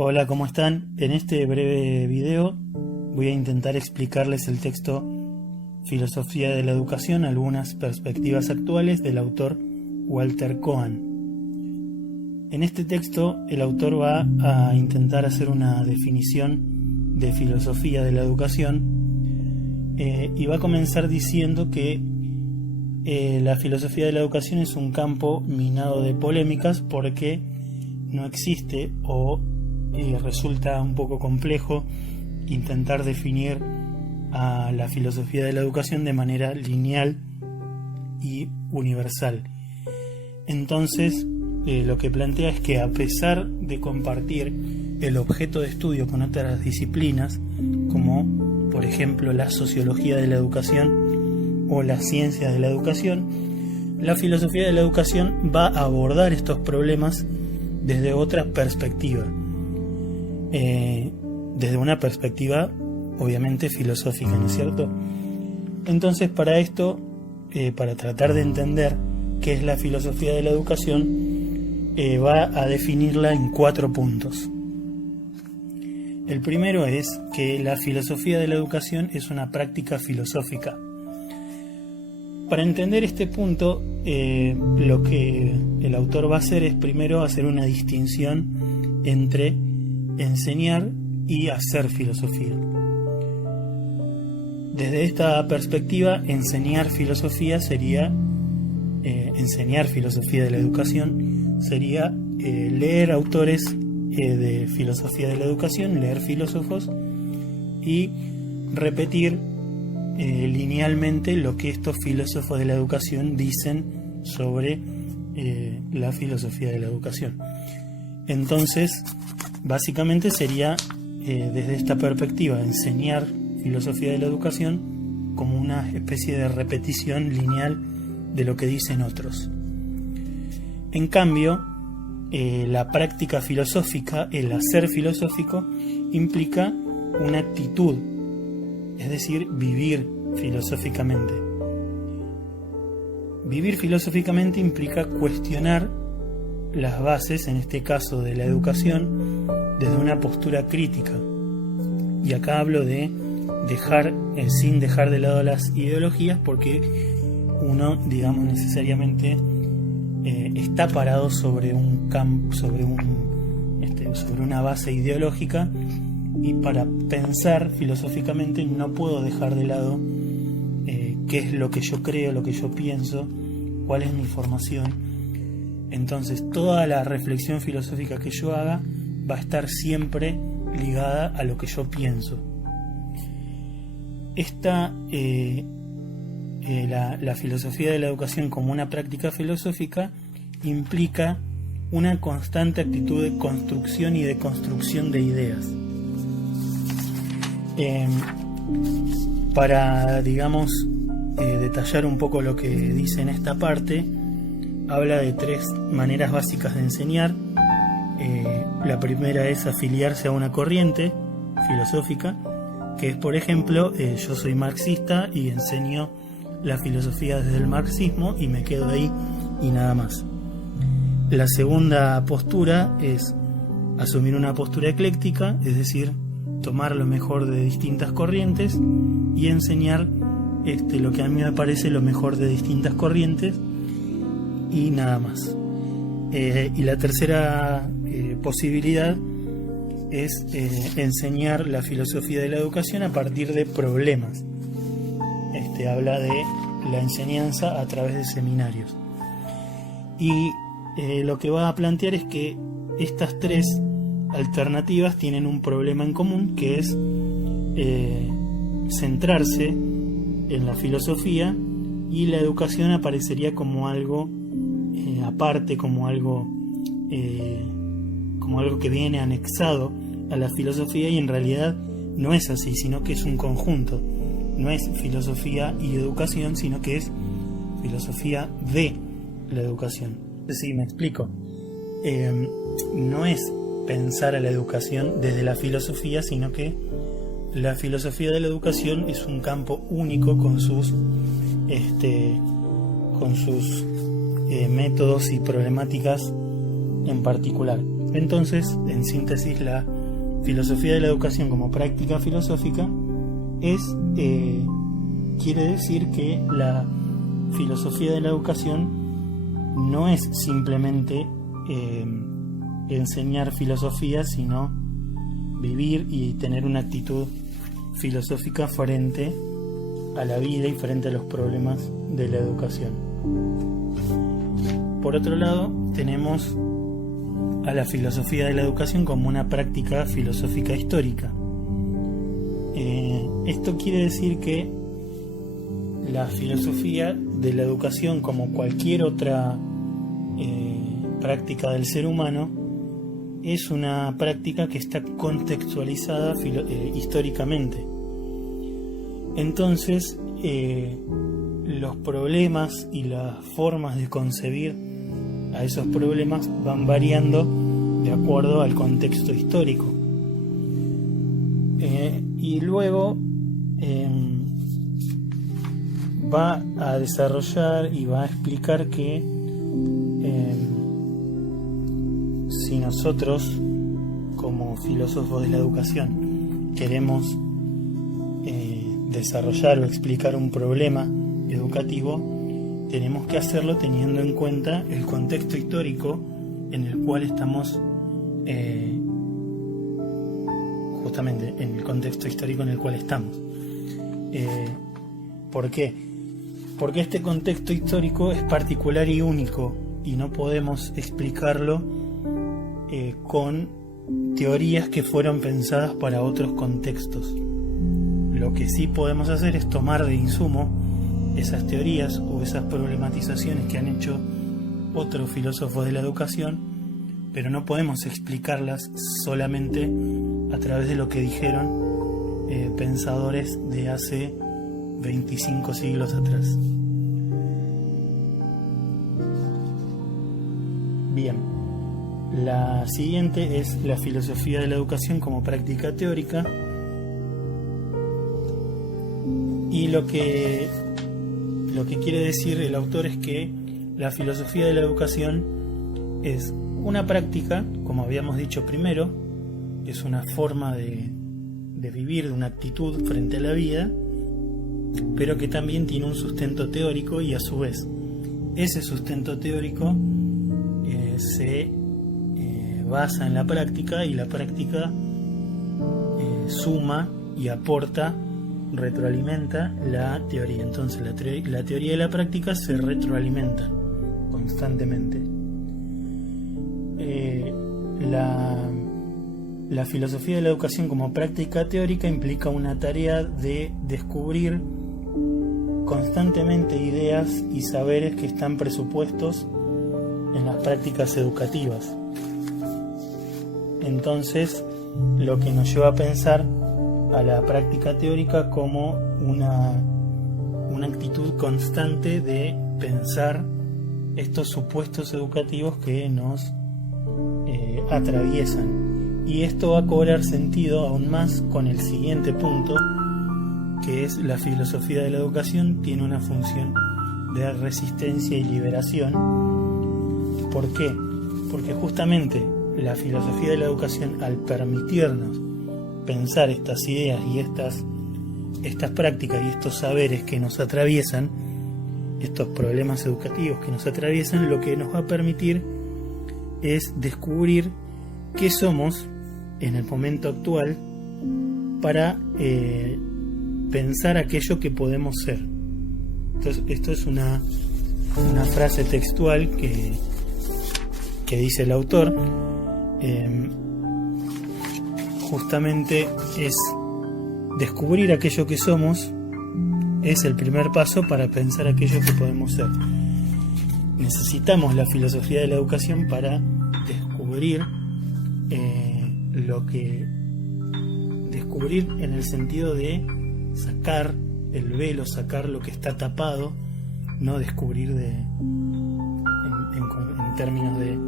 Hola, ¿cómo están? En este breve video voy a intentar explicarles el texto Filosofía de la Educación, algunas perspectivas actuales del autor Walter Kohan. En este texto el autor va a intentar hacer una definición de filosofía de la educación y va a comenzar diciendo que la filosofía de la educación es un campo minado de polémicas porque no existe o resulta un poco complejo intentar definir a la filosofía de la educación de manera lineal y universal. Entonces, lo que plantea es que a pesar de compartir el objeto de estudio con otras disciplinas, como por ejemplo la sociología de la educación o las ciencias de la educación, la filosofía de la educación va a abordar estos problemas desde otra perspectiva. Desde una perspectiva obviamente filosófica, ¿no es cierto? Entonces, para esto, para tratar de entender qué es la filosofía de la educación, va a definirla en 4 puntos. El primero es que la filosofía de la educación es una práctica filosófica. Para entender este punto, lo que el autor va a hacer es primero hacer una distinción entre enseñar y hacer filosofía. Desde esta perspectiva, enseñar filosofía de la educación sería leer autores de filosofía de la educación, leer filósofos y repetir linealmente lo que estos filósofos de la educación dicen sobre la filosofía de la educación. Entonces, básicamente sería desde esta perspectiva enseñar filosofía de la educación como una especie de repetición lineal de lo que dicen otros. En cambio, la práctica filosófica, el hacer filosófico, implica una actitud, es decir, vivir filosóficamente. Vivir filosóficamente implica cuestionar las bases, en este caso de la educación, desde una postura crítica. Y acá hablo de sin dejar de lado las ideologías, porque uno, digamos, necesariamente está parado sobre un campo, sobre una base ideológica, y para pensar filosóficamente no puedo dejar de lado qué es lo que yo creo, lo que yo pienso, cuál es mi formación. Entonces, toda la reflexión filosófica que yo haga va a estar siempre ligada a lo que yo pienso. La filosofía de la educación como una práctica filosófica implica una constante actitud de construcción y de construcción de ideas. Para, digamos, detallar un poco lo que dice en esta parte, habla de 3 maneras básicas de enseñar. La primera es afiliarse a una corriente filosófica, que es, por ejemplo, yo soy marxista y enseño la filosofía desde el marxismo y me quedo ahí y nada más. La segunda postura es asumir una postura ecléctica, es decir, tomar lo mejor de distintas corrientes y enseñar lo que a mí me parece lo mejor de distintas corrientes y nada más. Y la tercera posibilidad es enseñar la filosofía de la educación a partir de problemas. Habla de la enseñanza a través de seminarios. Y lo que va a plantear es que estas 3 alternativas tienen un problema en común, que es centrarse en la filosofía, y la educación aparecería como algo aparte, como algo que viene anexado a la filosofía, y en realidad no es así, sino que es un conjunto. No es filosofía y educación, sino que es filosofía de la educación. Sí, me explico. No es pensar a la educación desde la filosofía, sino que la filosofía de la educación es un campo único con sus métodos y problemáticas en particular. Entonces, en síntesis, la filosofía de la educación como práctica filosófica quiere decir que la filosofía de la educación no es simplemente enseñar filosofía, sino vivir y tener una actitud filosófica frente a la vida y frente a los problemas de la educación. Por otro lado, tenemos a la filosofía de la educación como una práctica filosófica histórica. Esto quiere decir que la filosofía de la educación, como cualquier otra práctica del ser humano, es una práctica que está contextualizada históricamente. Entonces, los problemas y las formas de concebir a esos problemas van variando de acuerdo al contexto histórico. Y luego va a desarrollar y va a explicar que si nosotros, como filósofos de la educación, queremos desarrollar o explicar un problema educativo, tenemos que hacerlo teniendo en cuenta el contexto histórico en el cual estamos, justamente en el contexto histórico en el cual estamos. ¿Por qué? Porque este contexto histórico es particular y único y no podemos explicarlo con teorías que fueron pensadas para otros contextos. Lo que sí podemos hacer es tomar de insumo esas teorías o esas problematizaciones que han hecho otros filósofos de la educación, pero no podemos explicarlas solamente a través de lo que dijeron pensadores de hace 25 siglos atrás. Bien, la siguiente es la filosofía de la educación como práctica teórica, y lo que quiere decir el autor es que la filosofía de la educación es una práctica, como habíamos dicho primero, es una forma de vivir, de una actitud frente a la vida, pero que también tiene un sustento teórico, y a su vez ese sustento teórico se basa en la práctica, y la práctica suma y aporta, retroalimenta la teoría. Entonces la teoría y la práctica se retroalimentan constantemente. La filosofía de la educación como práctica teórica implica una tarea de descubrir constantemente ideas y saberes que están presupuestos en las prácticas educativas. Entonces, lo que nos lleva a pensar a la práctica teórica como una actitud constante de pensar estos supuestos educativos que nos atraviesan. Y esto va a cobrar sentido aún más con el siguiente punto, que es la filosofía de la educación tiene una función de resistencia y liberación. ¿Por qué? Porque justamente la filosofía de la educación, al permitirnos pensar estas ideas y estas prácticas y estos saberes que nos atraviesan, estos problemas educativos que nos atraviesan, lo que nos va a permitir es descubrir qué somos en el momento actual para pensar aquello que podemos ser. Entonces, esto es una frase textual que dice el autor. Justamente es descubrir aquello que somos, es el primer paso para pensar aquello que podemos ser. Necesitamos la filosofía de la educación para descubrir descubrir en el sentido de sacar el velo, sacar lo que está tapado, no descubrir en términos de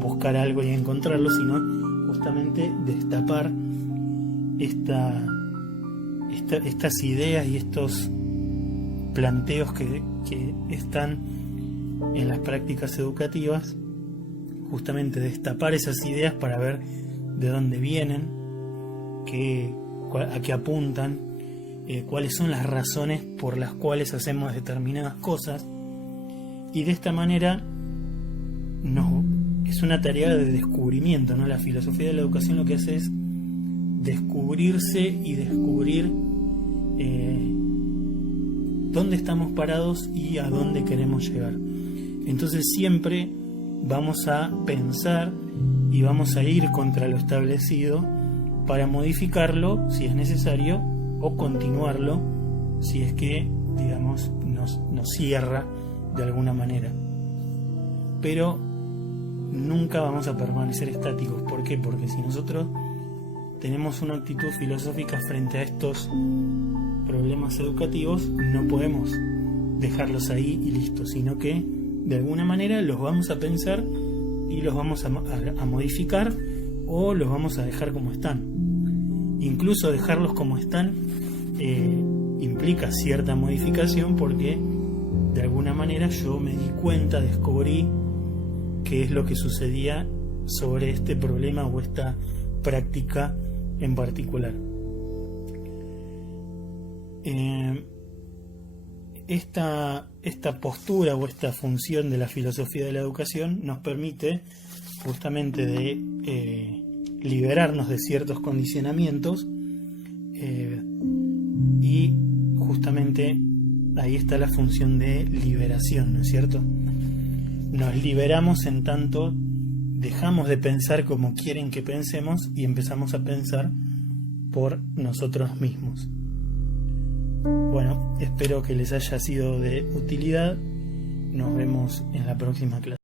buscar algo y encontrarlo, sino justamente destapar estas ideas y estos planteos que están en las prácticas educativas, justamente destapar esas ideas para ver de dónde vienen, a qué apuntan, cuáles son las razones por las cuales hacemos determinadas cosas, y de esta manera es una tarea de descubrimiento, ¿no? La filosofía de la educación lo que hace es descubrirse y descubrir dónde estamos parados y a dónde queremos llegar. Entonces siempre vamos a pensar y vamos a ir contra lo establecido para modificarlo si es necesario o continuarlo si es que, digamos, nos cierra de alguna manera. Pero nunca vamos a permanecer estáticos. ¿Por qué? Porque si nosotros tenemos una actitud filosófica frente a estos problemas educativos, no podemos dejarlos ahí y listo, sino que de alguna manera los vamos a pensar y los vamos a modificar, o los vamos a dejar como están. Incluso dejarlos como están implica cierta modificación, porque de alguna manera yo me di cuenta, descubrí qué es lo que sucedía sobre este problema o esta práctica en particular. Esta postura o esta función de la filosofía de la educación nos permite justamente de liberarnos de ciertos condicionamientos, y justamente ahí está la función de liberación, ¿no es cierto? Nos liberamos en tanto dejamos de pensar como quieren que pensemos y empezamos a pensar por nosotros mismos. Bueno, espero que les haya sido de utilidad. Nos vemos en la próxima clase.